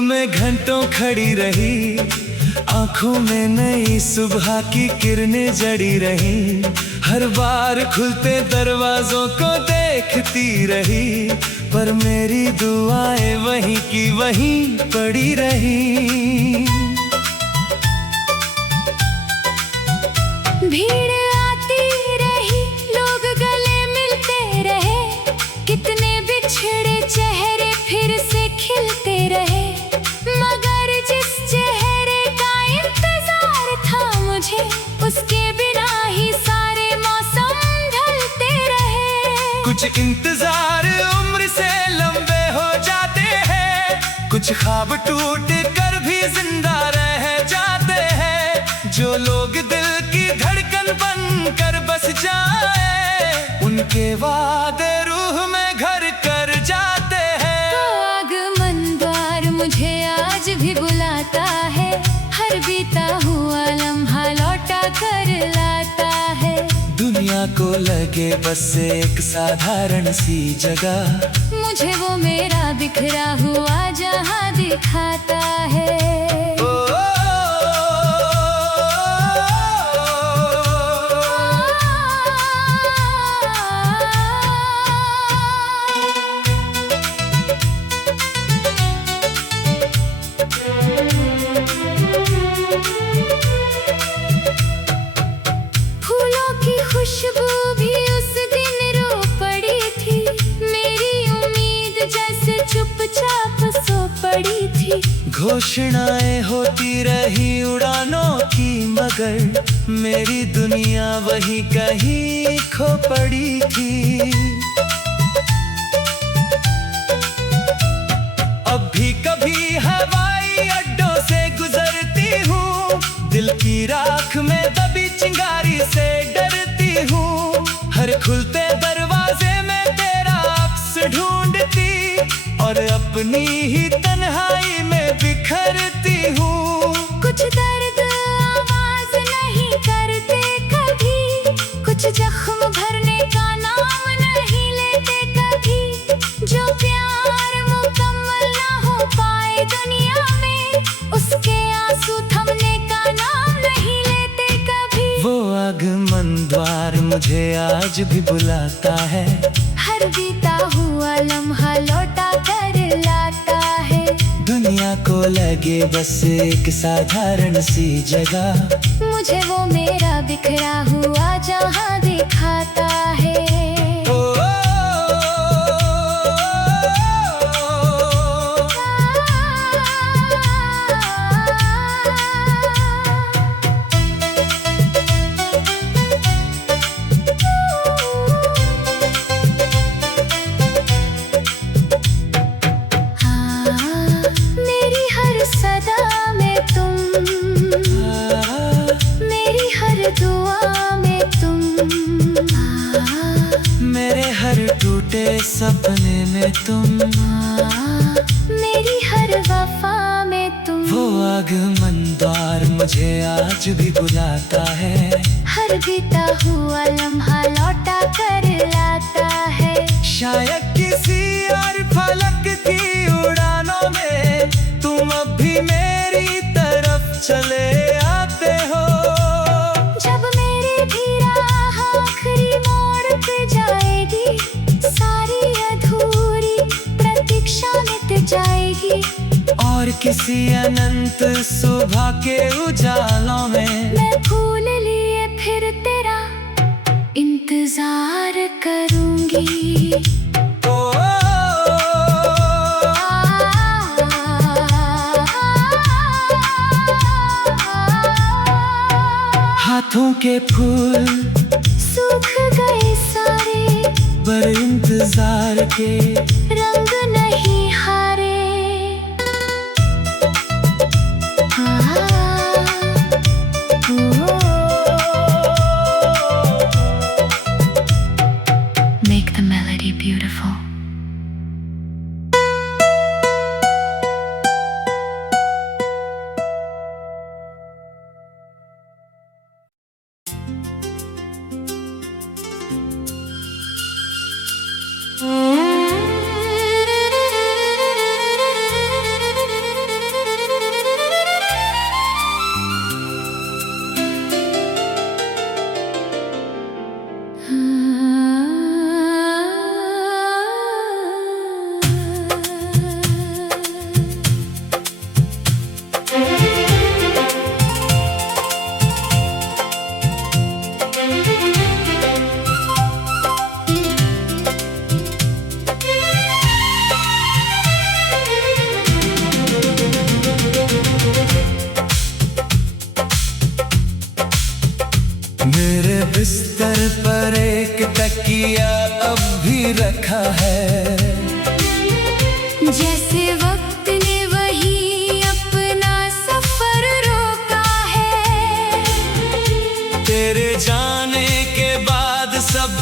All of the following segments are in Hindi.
में घंटों खड़ी रही, आंखों में नई सुबह की किरणें जड़ी रही। हर बार खुलते दरवाजों को देखती रही, पर मेरी दुआएं वहीं की वहीं पड़ी रही। भीड़ आती रही, लोग गले मिलते रहे, कितने बिछड़े चेहरे फिर से खिलते रहे। मगर जिस चेहरे का इंतजार था मुझे, उसके बिना ही सारे मौसम ढलते रहे। कुछ इंतजार उम्र से लंबे हो जाते हैं, कुछ ख्वाब टूट कर भी जिंदा रह जाते हैं। जो लोग दिल की धड़कन बन कर बस जाए, उनके वादे रूह में घर कर जाते हैं। तो आगमन द्वार मुझे आज भी बुलाता है, हर बीता हुआ लम्हा लौटा कर लाता है। दुनिया को लगे बस एक साधारण सी जगह, मुझे वो मेरा बिखरा हुआ जहां दिखाता है। फूलों की खुशबू भी उस दिन रो पड़ी थी, मेरी उम्मीद जैसे चुपचाप सो पड़ी थी। घोषणाएं होती रही उड़ानों की, मगर मेरी दुनिया वहीं कहीं खो पड़ी थी। अब भी कभी हवाई अड्डों से गुजरती हूँ, दिल की राख में दबी चिंगारी से डरती हूँ। हर खुलते दरवाजे में तेरा अक्स ढूंढती, और अपनी ही तन्हाई में बिखरती हूँ। कुछ दर्द आवाज नहीं करते कभी, कुछ जख्म भरने का नाम नहीं लेते कभी। जो प्यार मुकम्मल ना हो पाए दुनिया में, उसके आंसू थमने का नाम नहीं लेते कभी। वो आगमन द्वार मुझे आज भी बुलाता है, हर बीता हुआ लम्हा लौटा कर लाता है। दुनिया को लगे बस एक साधारण सी जगह, मुझे वो मेरा बिखरा हुआ जहां दिखाता है। मेरी हर सदा में तुम, मेरी हर दुआ में तुम, मेरे हर टूटे सपने में तुम, मेरी हर वफा में तुम। वो आगमन द्वार मुझे आज भी बुलाता है, हर बीता हुआ लम्हा लौटा कर लाता है। शायद किसी और फलक की उड़ानों में तुम अब भी मेरी तरफ चले आते हो। जब मेरी भी राह आखिरी मोड़ पे जाएगी, सारी अधूरी प्रतीक्षा मिट जाएगी। और किसी अनंत सुबह के उजालों में मैं फूल लिए फिर तेरा इंतजार करूंगी। हाथों के फूल सूख गए सारे, पर इंतजार के रंग नहीं हारे। Make the melody beautiful. किया अब भी रखा है। जैसे वक्त ने वही अपना सफर रोका है। तेरे जाने के बाद सब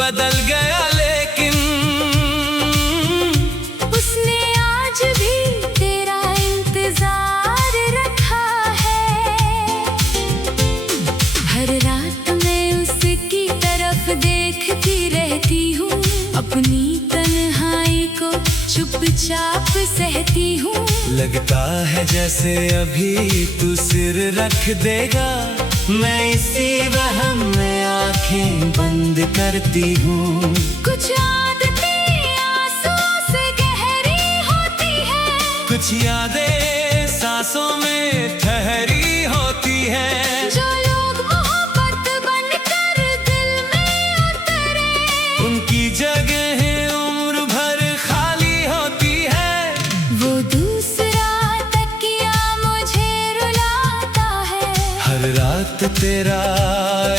बदल गया, लेकिन उसने आज भी तेरा इंतजार रखा है। हर रात मैं उसकी तरफ देखती रहती हूँ, अपनी तन्हाई को चुपचाप सहती हूँ। लगता है जैसे अभी तू सिर रख देगा, मैं इसी वहम में आंखें बंद करती हूँ। कुछ आदतें आंसुओं से गहरी होती है, कुछ यादें सांसों में ठहरी होती है। जो लोग मोहब्बत बनकर दिल में उतरे, उनकी जगह उम्र भर खाली होती है। वो दूसरा तकिया मुझे रुलाता है। हर रात तेरा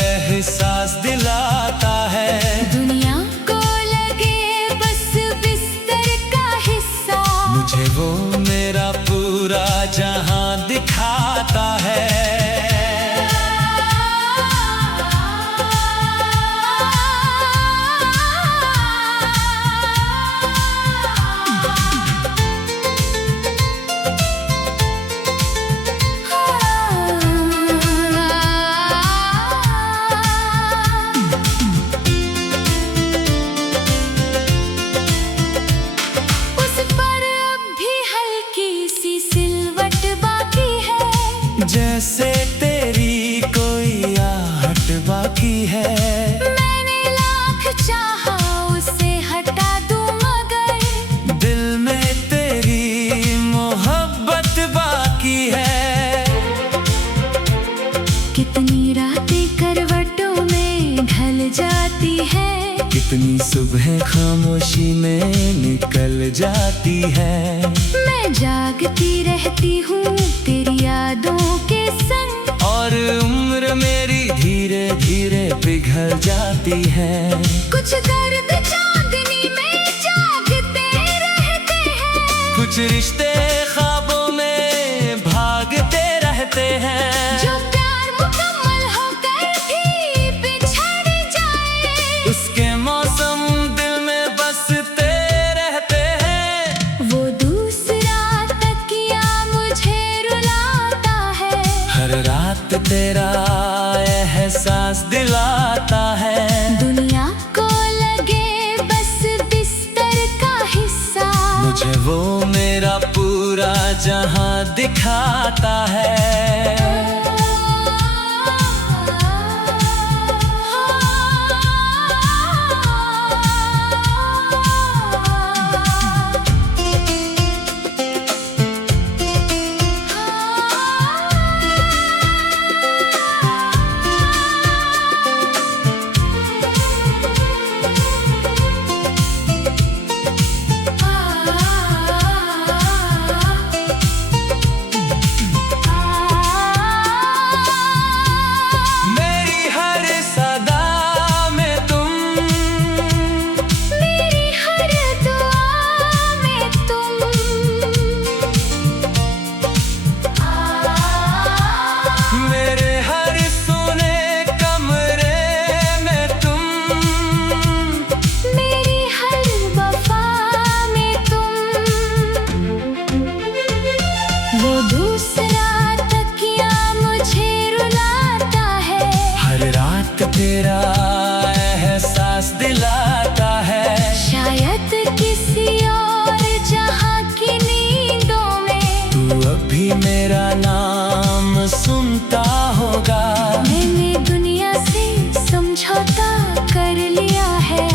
एहसास दिलाता है। दुनिया को लगे बस बिस्तर का हिस्सा, मुझे वो मेरा पूरा जहां दिखाता है। जैसे तेरी कोई आहट बाकी है। मैंने लाख चाहा उसे हटा दूं, मगर दिल में तेरी मोहब्बत बाकी है। कितनी रातें करवटों में ढल जाती है, कितनी सुबह खामोशी में निकल जाती है। मैं जागती रहती हूँ तेरी यादों के संग, और उम्र मेरी धीरे धीरे पिघल जाती है। कुछ दर्द चांदनी में जागते रहते हैं, कुछ रिश्ते ख्वाबों में भागते रहते हैं। जो प्यार मुकम्मल होकर भी बिछड़ जाए, उसके मौसम दिल में बसते रहते हैं। वो दूसरा तकिया मुझे रुलाता है। हर रात तेरा एहसास दिलाता है। दुनिया को लगे बस बिस्तर का हिस्सा, मुझे वो मेरा पूरा जहां दिखाता है। तेरा एहसास दिलाता है। शायद किसी और जहां की नींदों में तू अभी मेरा नाम सुनता होगा। मैंने दुनिया से समझौता कर लिया है,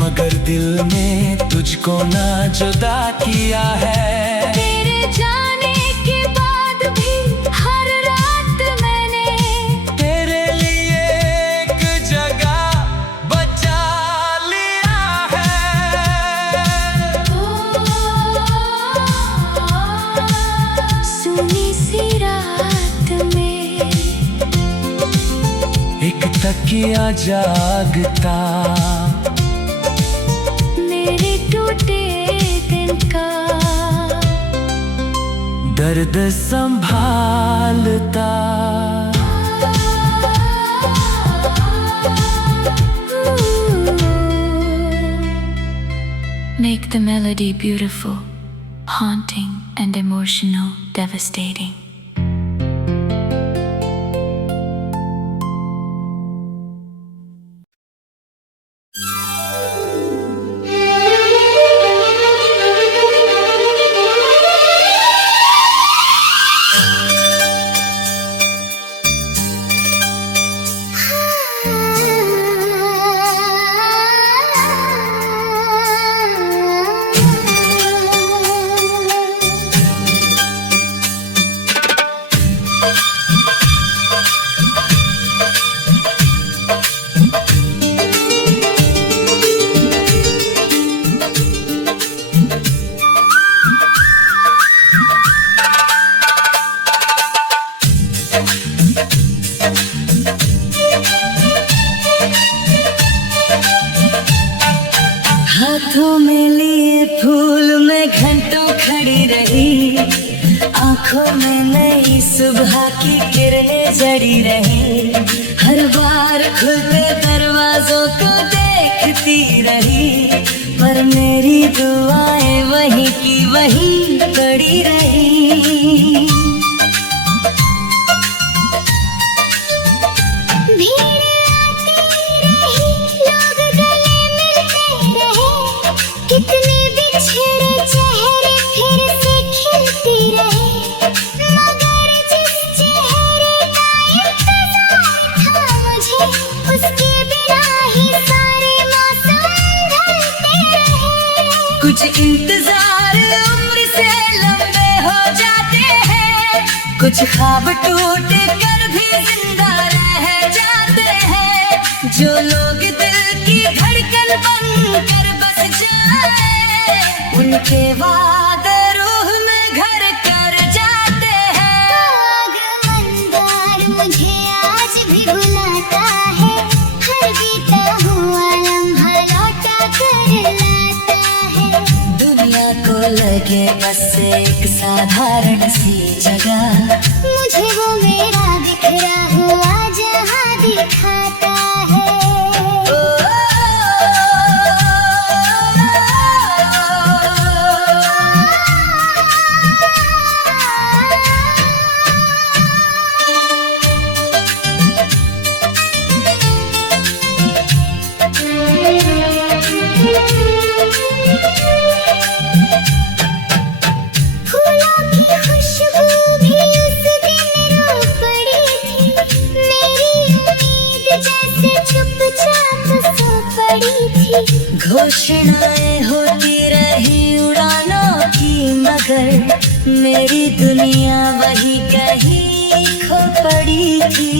मगर दिल ने तुझको ना जुदा किया है। तेरे जाने के बाद भी हर रात मैंने तेरे लिए एक जगह बचा लिया है। सुनी सी रात में एक तकिया जागता। मेरे टूटे दिन का दर्द संभालता। Make the melody beautiful, haunting and emotional, devastating. हाथों में लिए फूल में घंटों खड़ी रही, आंखों में नई सुबह की किरणें जड़ी रही। हर बार खुलते दरवाजों को देखती रही, पर मेरी दुआएं वही की वही पड़ी रही। कितने बिछड़े चेहरे फिर से खिलती रहे, मगर जिस चेहरे का इंतजार था मुझे, उसके बिना ही सारे मौसम ढलते रहे। कुछ इंतजार उम्र से लंबे हो जाते हैं, कुछ ख्वाब टूट कर भी जिंदा रह जाते हैं। जो लोग दिल की धड़कन बनकर बस जाए, उनके वादे रूह में घर कर जाते हैं। आगमनदार मुझे आज भी बुलाता है, हर बीता हुआ लम्हा लौटा कर लाता है। दुनिया को लगे बस एक साधारण सी जगह, मुझे वो मेरा बिखरा हुआ जहां दिखाता है। फूलों की खुशबू भी उस दिन रो पड़ी थी, मेरी उम्मीद जैसे चुपचाप सो पड़ी थी। घोषणाएं होती रही उड़ानों की, मगर मेरी दुनिया वही कहीं खो पड़ी थी।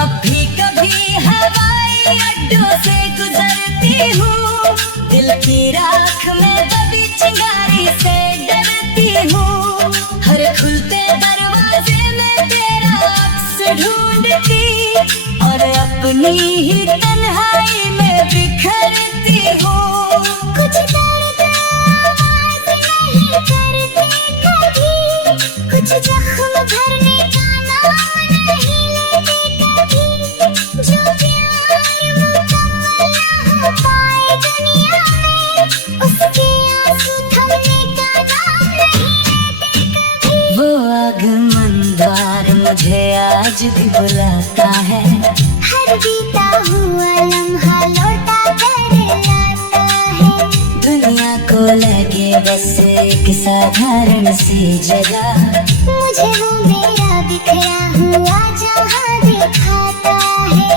अब भी कभी हवाई अड्डों से गुजरती हूँ, दिल की राख में दबी चिंगारी से डरती हूँ। हर खुलते दरवाजे में तेरा अक्स ढूंढती, और अपनी ही तन्हाई में बिखरती हूँ। कुछ दर्द आवाज नहीं करते कभी, कुछ जख्म भरने का नाम नहीं लेते कभी। जो प्यार मुकम्मल ना हो पाए दुनिया में, उसके आंसू थमने का नाम नहीं लेते कभी। वो आगमन द्वार मुझे आज भी बुलाता है, हर बीता हुआ लम्हा लौटा कर लाता है। दुनिया को लगे बस एक साधारण सी जगह, मुझे वो मेरा बिखरा हुआ जहां दिखाता है।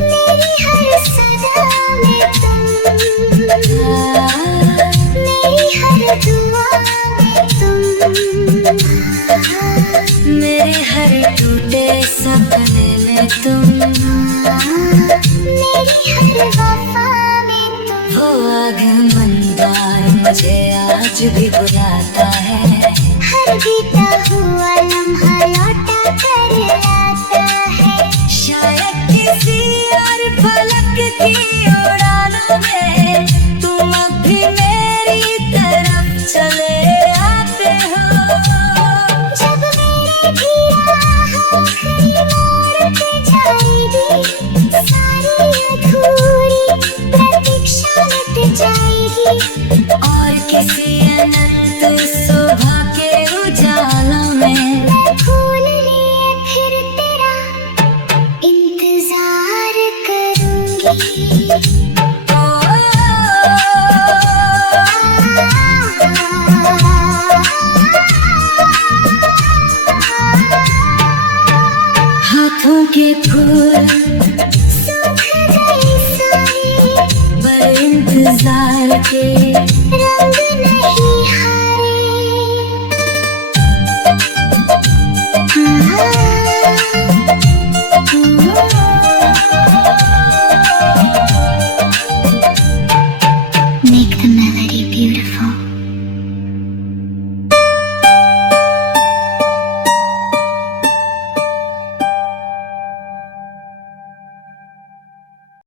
मेरी हर सदा में टूटे सपने में तुम, मेरी हर वफा में तुम। वो आगमनदार मुझे आज भी बुलाता है, हर बीता हुआ लम्हा लौटा कर लाता है। शायद किसी और फलक की उड़ानों में तुम अब भी मेरी तरफ चले आते हो। जब मेरी भी राह आखिरी मोड़ पे जाएगी, सारी अधूरी प्रतीक्षा मिट जाएगी। और किसी अनंत सुबह के उजालों में मैं फूल लिए फिर तेरा इंतजार करूंगी। हाथों के फूल सूख गए सारे, पर इंतजार के रंग